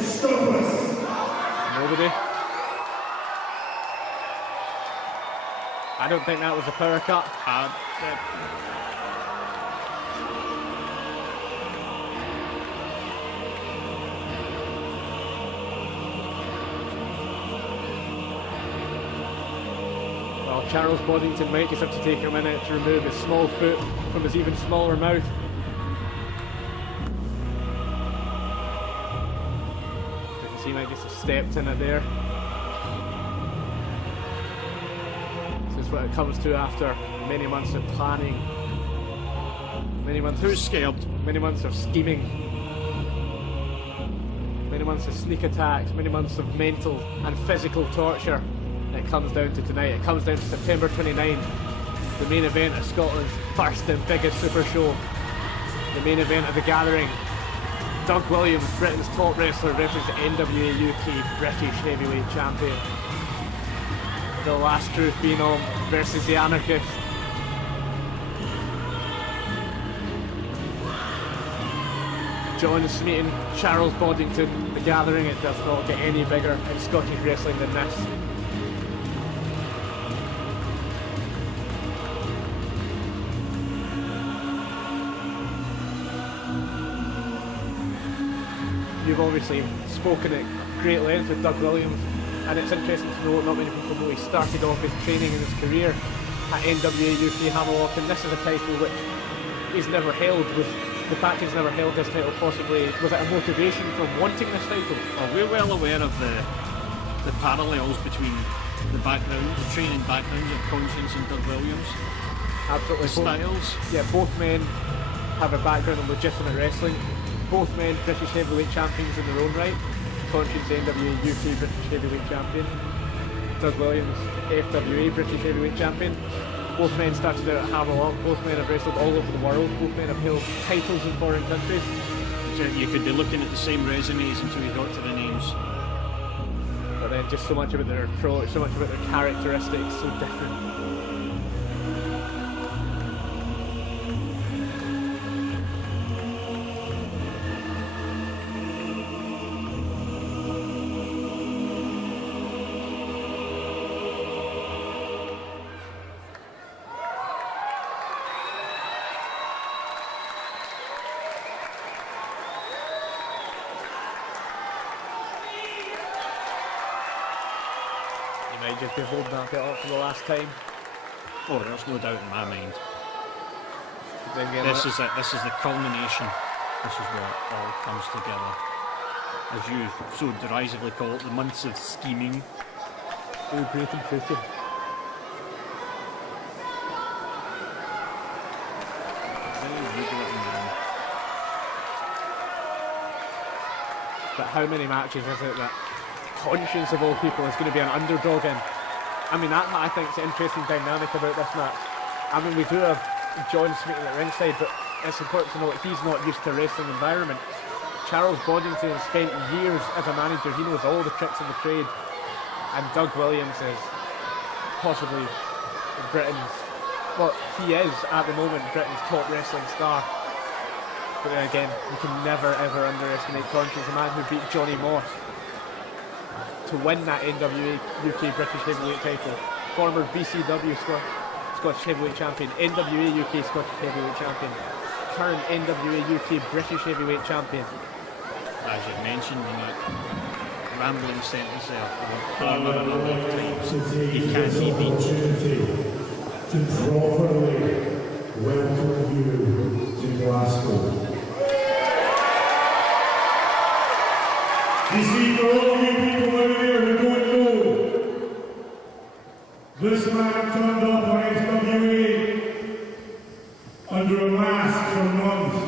stop us. Nobody. I don't think that was a power cut. Well, Charles Boddington might just have to take a minute to remove his small foot from his even smaller mouth. You can see he might just have stepped in it there. This is what it comes to after many months of planning. Many months. Who's scared? Many months of scheming. Many months of sneak attacks. Many months of mental and physical torture. It comes down to tonight. It comes down to September 29th, the main event of Scotland's first and biggest super show. The main event of the gathering. Doug Williams, Britain's top wrestler, versus the NWA UK British Heavyweight Champion. The last true phenom versus the anarchist. John Smeaton, Charles Boddington, the gathering. It does not get any bigger in Scottish wrestling than this. You've obviously spoken at great length with Doug Williams, and it's interesting to know not many people know he started off his training in his career at NWA UK Hammerlock, and this is a title that he's never held. With the fact he's never held this title, possibly was it a motivation for wanting this title? Well, we're well aware of the parallels between the training backgrounds of Conscience and Doug Williams. Absolutely. Styles. Both men have a background in legitimate wrestling. Both men British Heavyweight Champions in their own right. Conscience NWA UK British Heavyweight Champion. Doug Williams FWA British Heavyweight Champion. Both men started out at Hammerlock. Both men have wrestled all over the world. Both men have held titles in foreign countries. So you could be looking at the same resumes until you got to the names. But then just so much about their approach, so much about their characteristics, so different. Just be holding that bit up for the last time. Oh, there's no doubt in my mind. This is the culmination. This is where it all comes together. As you so derisively call it, the months of scheming. Oh, great and fruity. But how many matches is it that Conscience of all people is going to be an underdog in? I mean, that I think is an interesting dynamic about this match. I mean, we do have John Smeaton at ringside, but it's important to note he's not used to a wrestling environment. Charles Boddington has spent years as a manager. He knows all the tricks of the trade. And Doug Williams is possibly Britain's, well, he is at the moment Britain's top wrestling star. But then again, you can never ever underestimate Conscience, a man who beat Johnny Moss to win that NWA UK British Heavyweight title. Former BCW Scottish Heavyweight Champion, NWA UK Scottish Heavyweight Champion, current NWA UK British Heavyweight Champion. As you've mentioned in that rambling sentence there, former number of times, he can't be beat. To properly welcome you to Glasgow. You see, for all of you people out there who don't know, this man turned up on SWA under a mask for months.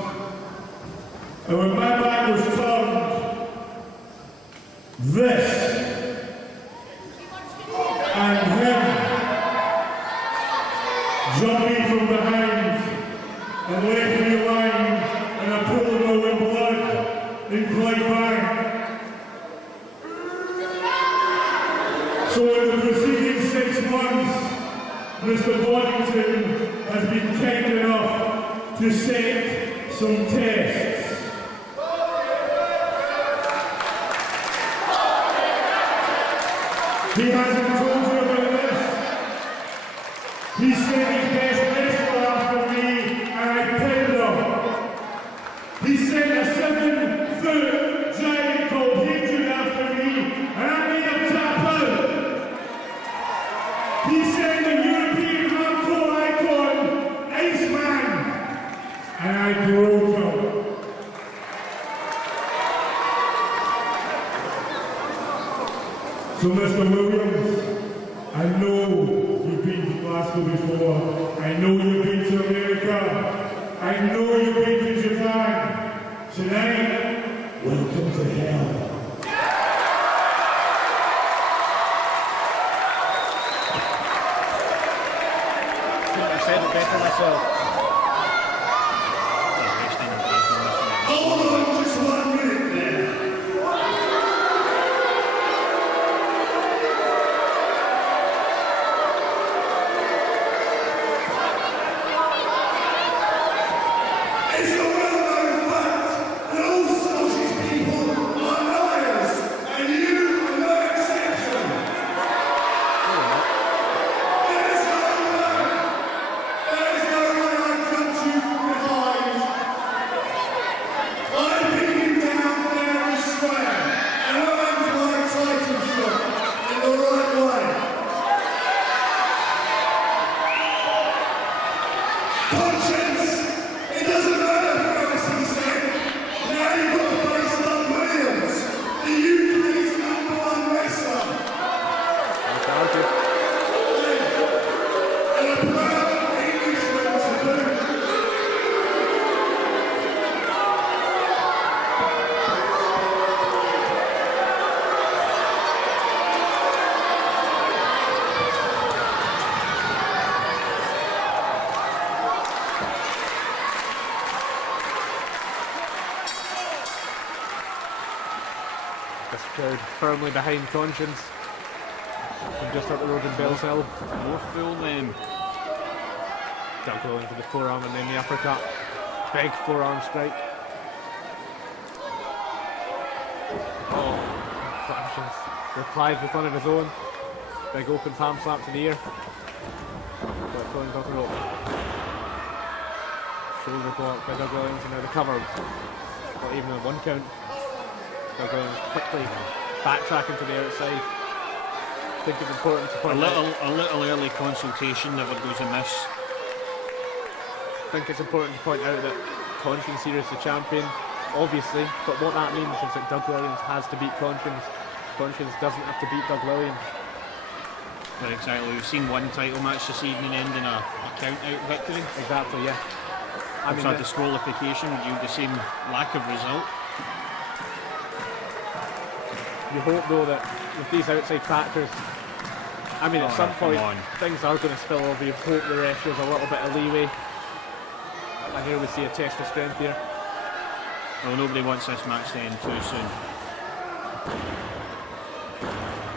And when my back was turned, this and him jumped me from behind and left me lying in a pool of blood in Clydebank. So in the preceding 6 months, Mr. Boddington has been kind enough to set some tests. He hasn't told you about this. He said his best wrestler after me, and I pinned him. He sent a 7-foot giant called Hatred after me, and I made him tap out. He sent the European hardcore icon, Iceman, and I broke him. So Mr. Williams, I know you've been to Glasgow before. I know you've been to America. I know you've been to Japan. Tonight, welcome to hell. Couldn't have said it better myself. Hold on just 1 minute there. It's a well-known fact that all Scottish people are liars, and you are no exception. There is no way I cut you from behind. I pin you down fair and square, and I went to my title shot in the right way. Conscience! It doesn't matter who else he said. Now you've got to face Doug Williams, the UK's #1 wrestler. And a proud Englishman to boot. This crowd firmly behind Conscience. From just up the road in Bells Hill. No fool them. Doug Williams with the forearm and then the uppercut. Big forearm strike. Oh, Conscience replies with one of his own. Big open palm slap to the ear. But Williams off the rope. Shoulder block by Doug Williams and now the cover. Not even a 1 count. Doug Williams quickly backtracking to the outside. I think it's important to A point out. little early consultation never goes amiss. I think it's important to point out that Conscience here is the champion, obviously, but what that means is that Doug Williams has to beat Conscience. Conscience doesn't have to beat Doug Williams. Well, exactly. We've seen one title match this evening end in a count-out victory. Exactly, yeah. I We've mean, had disqualification with you the same lack of result. you hope though that with these outside factors, I mean, at some come point on. things are going to spill over. You hope the ref shows a little bit of leeway. And here we see a test of strength here. Well, nobody wants this match to end too soon.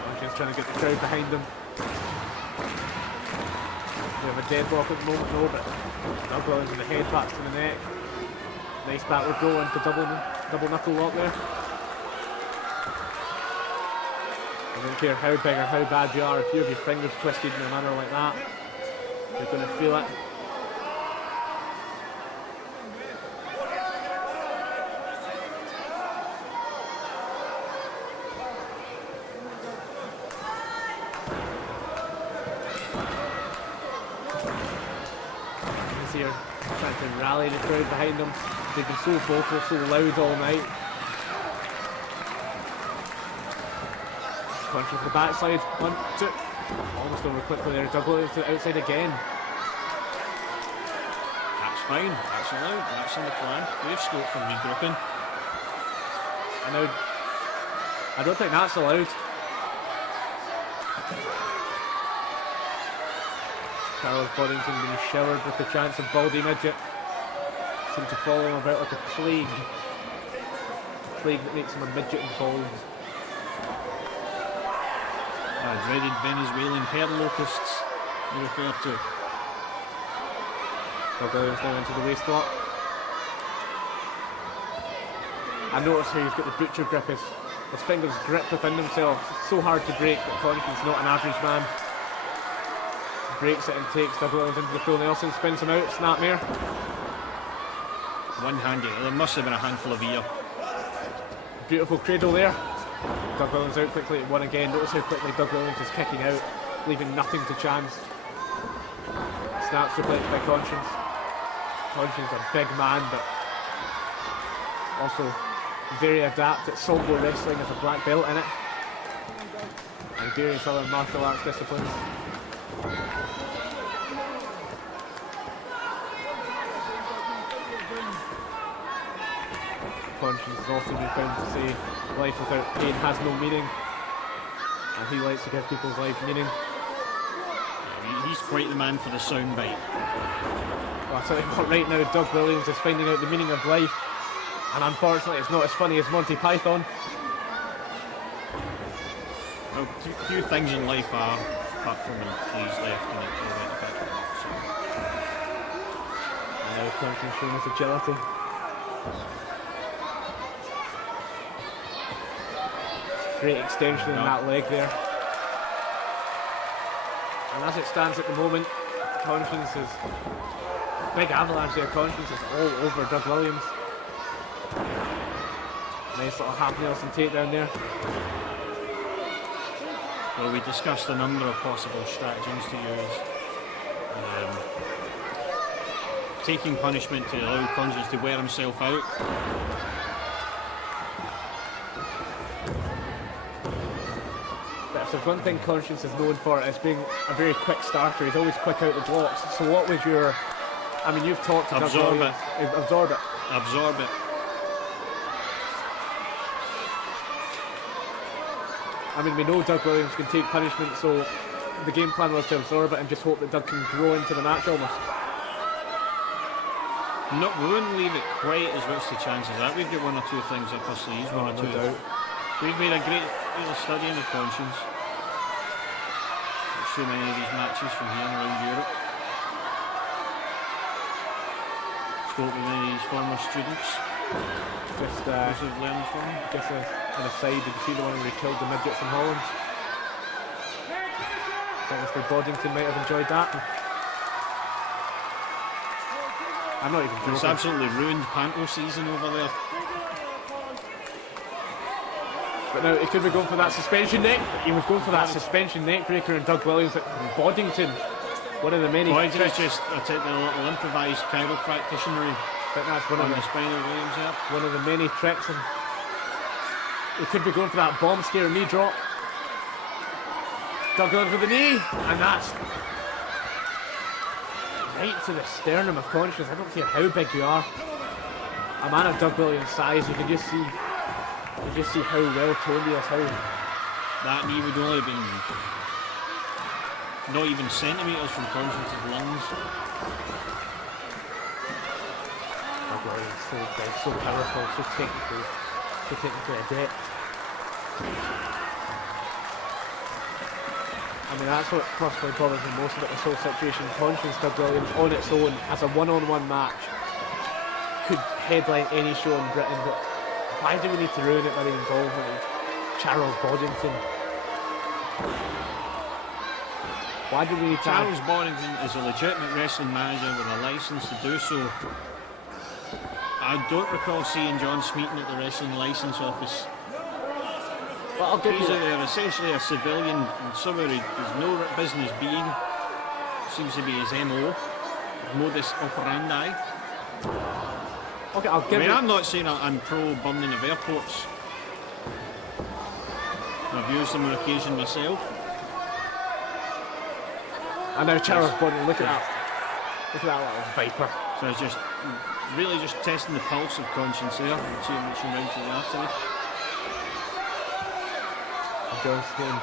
Conscience trying to get the crowd behind them. We have a deadlock at the moment though, but Doug Williams with the head backs to the neck. Nice backward roll into double knuckle lock there. I don't care how big or how bad you are, if you have your fingers twisted in a manner like that, you're going to feel it. Here trying to rally the crowd behind them. They've been so vocal, so loud all night. Punch with the backside. 1, 2. Almost over quickly there. Doug Williams to the outside again. That's fine. That's allowed. That's in the plan. We have scope for regrouping. And now, I don't think that's allowed. Carlos Boddington being showered with the chance of Baldy Midget. Seems to follow him about like a plague. Plague that makes him a midget and balls. Dreaded Venezuelan hair locusts you refer to. Doug Williams now into the waist lock. I notice how he's got the butcher grip. His His fingers gripped within themselves, so hard to break, but Conscience, not an average man. Breaks it and takes Doug Williams into the full Nelson, spins him out, snapmare. One-handed, there must have been a handful of ear. Beautiful cradle there. Doug Williams out quickly at 1 again. Notice how quickly Doug Williams is kicking out, leaving nothing to chance. Snaps reflected by Conscience. Conscience, a big man, but also very adept at Sambo wrestling, as a black belt in it, and various other martial arts disciplines. Conscience has also been found to say life without pain has no meaning, and he likes to give people's life meaning. He's quite the man for the soundbite. Well, I tell you what, right now Doug Williams is finding out the meaning of life, and unfortunately it's not as funny as Monty Python. Well, few things in life are, apart from when he's left and it's all right back. And now Conscience showing his agility. Great extension in that leg there. And as it stands at the moment, Conscience is... Big avalanche there, Conscience is all over Doug Williams. Nice little half Nelson takedown there. Well, we discussed a number of possible stratagems to use. Taking punishment to allow Conscience to wear himself out. But if there's one thing Conscience is known for, it's being a very quick starter. He's always quick out the blocks. So what was your... I mean, you've talked to Absorb it. Absorb it. Absorb it. I mean, we know Doug Williams can take punishment, so the game plan was to absorb it and just hope that Doug can grow into the match almost. No, we wouldn't leave it quite as much the chances that we've got one or two things up our sleeves, one or two. Doubt. We've made a great little study in the Conscience. So many of these matches from here and around Europe. Spoke with many of these former students. Just learned from him. Just an aside, did you see the one where he killed the midget from Holland? I think Mr. Boddington might have enjoyed that. I'm not even joking. It's absolutely ruined Panto season over there. But now he could be going for that suspension neck. He was going for that suspension neck breaker, and Doug Williams, but Boddington, one of the many. Boddington's just a little improvised chiropractitionery. But that's one on of the spine of Williams there. One of the many tricks, and he could be going for that bomb scare knee drop. Doug Williams with the knee, and that's right to the sternum of Conscience. I don't care how big you are. A man of Doug Williams' size, you can just see how well toned he is. How that knee would only have been not even centimetres from Conscience's lungs. So big, so powerful, so technically adept. I mean, that's what possibly bothers me most about this whole situation. Conscience Doug Williams on its own as a one-on-one match could headline any show in Britain, but why do we need to ruin it by the involvement of Charles Boddington? Why do we need to... Charles Boddington is a legitimate wrestling manager with a licence to do so. I don't recall seeing John Smeaton at the wrestling licence office. Well, he's essentially a civilian and somewhere he has no business being. Seems to be his MO, modus operandi. Okay, I'm not saying I'm pro burning of airports. I've used them on occasion myself. And now Charles Boddington, look at that. Look at that little viper. So it's just really just testing the pulse of Conscience there and seeing which round to the artery. John Smeaton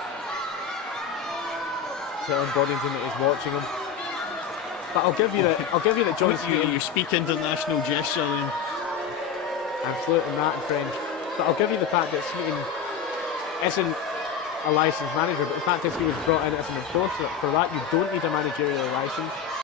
telling Boddington that he's watching him. But I'll give you that John Smeaton. You speak international gesture then. I'm fluent in that in French. But I'll give you the fact that Smeaton isn't a licensed manager, but the fact is he was brought in as an enforcer. For that you don't need a managerial license.